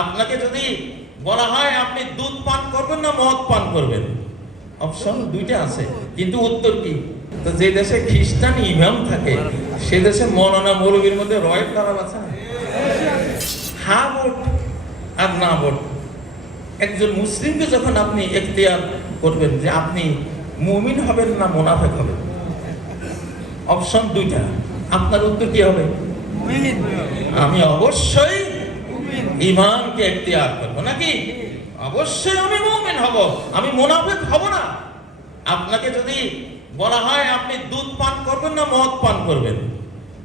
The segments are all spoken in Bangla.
আপনাকে যদি বলা হয় আপনি দুধ পান করবেন না মদ পান করবেন? অপশন দুইটা আছে কিন্তু উত্তর কি? তো যে দেশে খ্রিস্টান ইমাম থাকে সে দেশে মৌলানা মৌলবীর মধ্যে রয়ের খারাপ আছে হা ভোট আর না ভোট। একজন মুসলিমকে যখন আপনি এখতিয়ার করবেন যে আপনি মুমিন হবেন না মোনাফেক হবেন? অপশন দুইটা। আপনার উত্তর কি হবে? আমি অবশ্যই ইমানকে এখতিয়ার করব। নাকি? অবশ্যই আমি মুমিন হব। আমি মোনাফেক হব না। আপনাকে যদি বলা হয় আপনি দুধ পান করবেন না, মদ পান করবেন?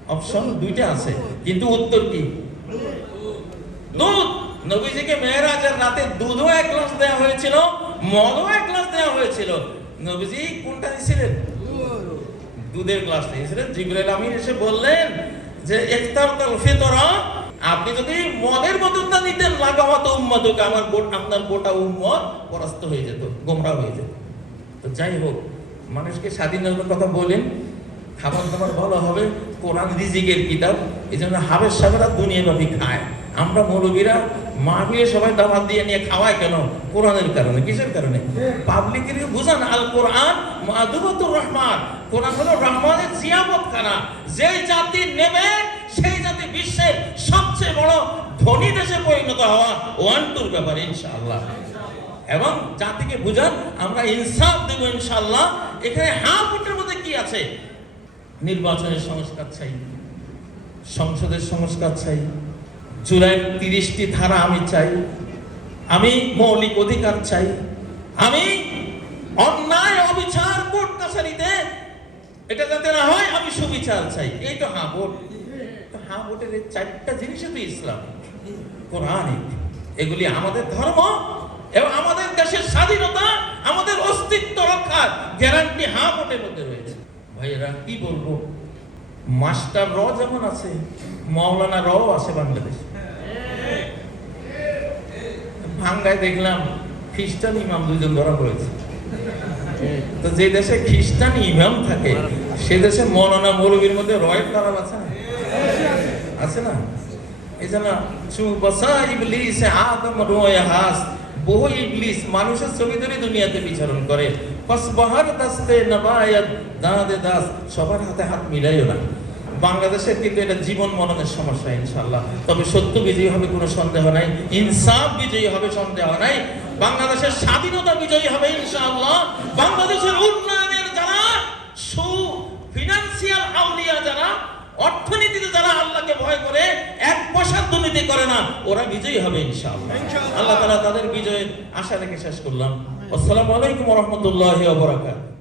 অপশন দুইটা আছে। কিন্তু উত্তর কি? দুধ। নবীজিকে মেয়েরাজের রাতে দুধও এক গ্লাস দেওয়া হয়েছিল, মদও এক গ্লাস দেওয়া হয়েছিল। নবীজি কোনটা দিয়েছিলেন? দুধের গ্লাস নিয়েছিলেন জিবরাইল আমিন এসে বললেন যে ইফতার তাল ফিতরা মদের বোতলটা নিতেন লাগাওয়াত উম্মতকে আমার আপনার গোটা উম্মত পরাস্ত হয়ে যেত, গোমরা হয়ে যেত। তো যাই হোক, মানুষকে কথা বলেন, খাবার দাবার ভালো হবে, কোরআন রিজিকের কিতাব এই জন্য হাবের দুনিয়াব্যাপী খায়। আমরা মৌলবীরা মাহবিলে সবাই দাবাত দিয়ে নিয়ে খাওয়ায় কেন? কোরআনের কারণে, কিসের কারণে? পাবলিকের বুঝান আল কোরআন মাদুবতুর রহমান। কোরআন হলো রহমানের জিয়ামত খানা যে জাতি নেবে বিশ্বের সবচেয়ে বড় ধনী দেশে পরিণত হওয়া ওয়ান টুর ব্যাপারে ইনশাআল্লাহ। এবং জাতিকে বুঝান, আমরা ইনসাফ দেব ইনশাআল্লাহ। এখানে হা ভোটের মধ্যে কি আছে? নির্বাচনের সংস্কার চাই, সংসদের সংস্কার চাই জুলাইয়ের তিরিশটি ধারা আমি চাই, আমি মৌলিক অধিকার চাই, আমি অন্যায় অবিচার কোর্ট কাছারিতে, এটা যাতে না হয়, আমি সুবিচার চাই। এই তো হা ভোট। হা ভোটের এই চারটা জিনিসই তো ইসলাম। কোরআনিক এগুলি আমাদের ধর্ম এবং আমাদের দেশের স্বাধীনতা, আমাদের অস্তিত্ব রক্ষার গ্যারান্টি হা ভোটের মধ্যে রয়েছে। ভাইয়েরা, কি বলব? মাস্টার র যেমন আছে, মাওলানা র আছে বাংলাদেশে। ভাঙ্গায় দেখলাম, খ্রিস্টান ইমাম দুজন ধরা পড়েছে। তো যে দেশে খ্রিস্টান ইমাম থাকে, সে দেশে মৌলানা মৌলবীর মধ্যে রয়ের খারাপ আছে না? আছে না? এই জন্য ইবলিস আদম রয় বহু ইবলিস মানুষের ছবি ধরে দুনিয়াতে বিচরণ করে। ফসবাহার দাস্তে নবায়াত দাঁদে দাস, সবার হাতে হাত মিলাইও না। বাংলাদেশের কিন্তু এটা জীবন মরণের সমস্যা ইনশাল্লাহ তবে সত্য বিজয়ী হবে কোনো সন্দেহ নাই, ইনসাফ বিজয়ী হবে সন্দেহ নাই। বাংলাদেশের স্বাধীনতা বিজয়ী হবে, ইনশাআল্লাহ। বাংলাদেশের উন্নয়নের যারা সু ফিনান্সিয়াল আউলিয়া যারা অর্থনীতিতে যারা আল্লাহকে ভয় করে এক পয়সার দুর্নীতি করে না ওরা বিজয়ী হবে ইনশাআল্লাহ। আল্লাহ তাদের বিজয়ের আশা রেখে শেষ করলাম। আসসালামু আলাইকুম রহমতুল্লাহ বারাকাতুহু।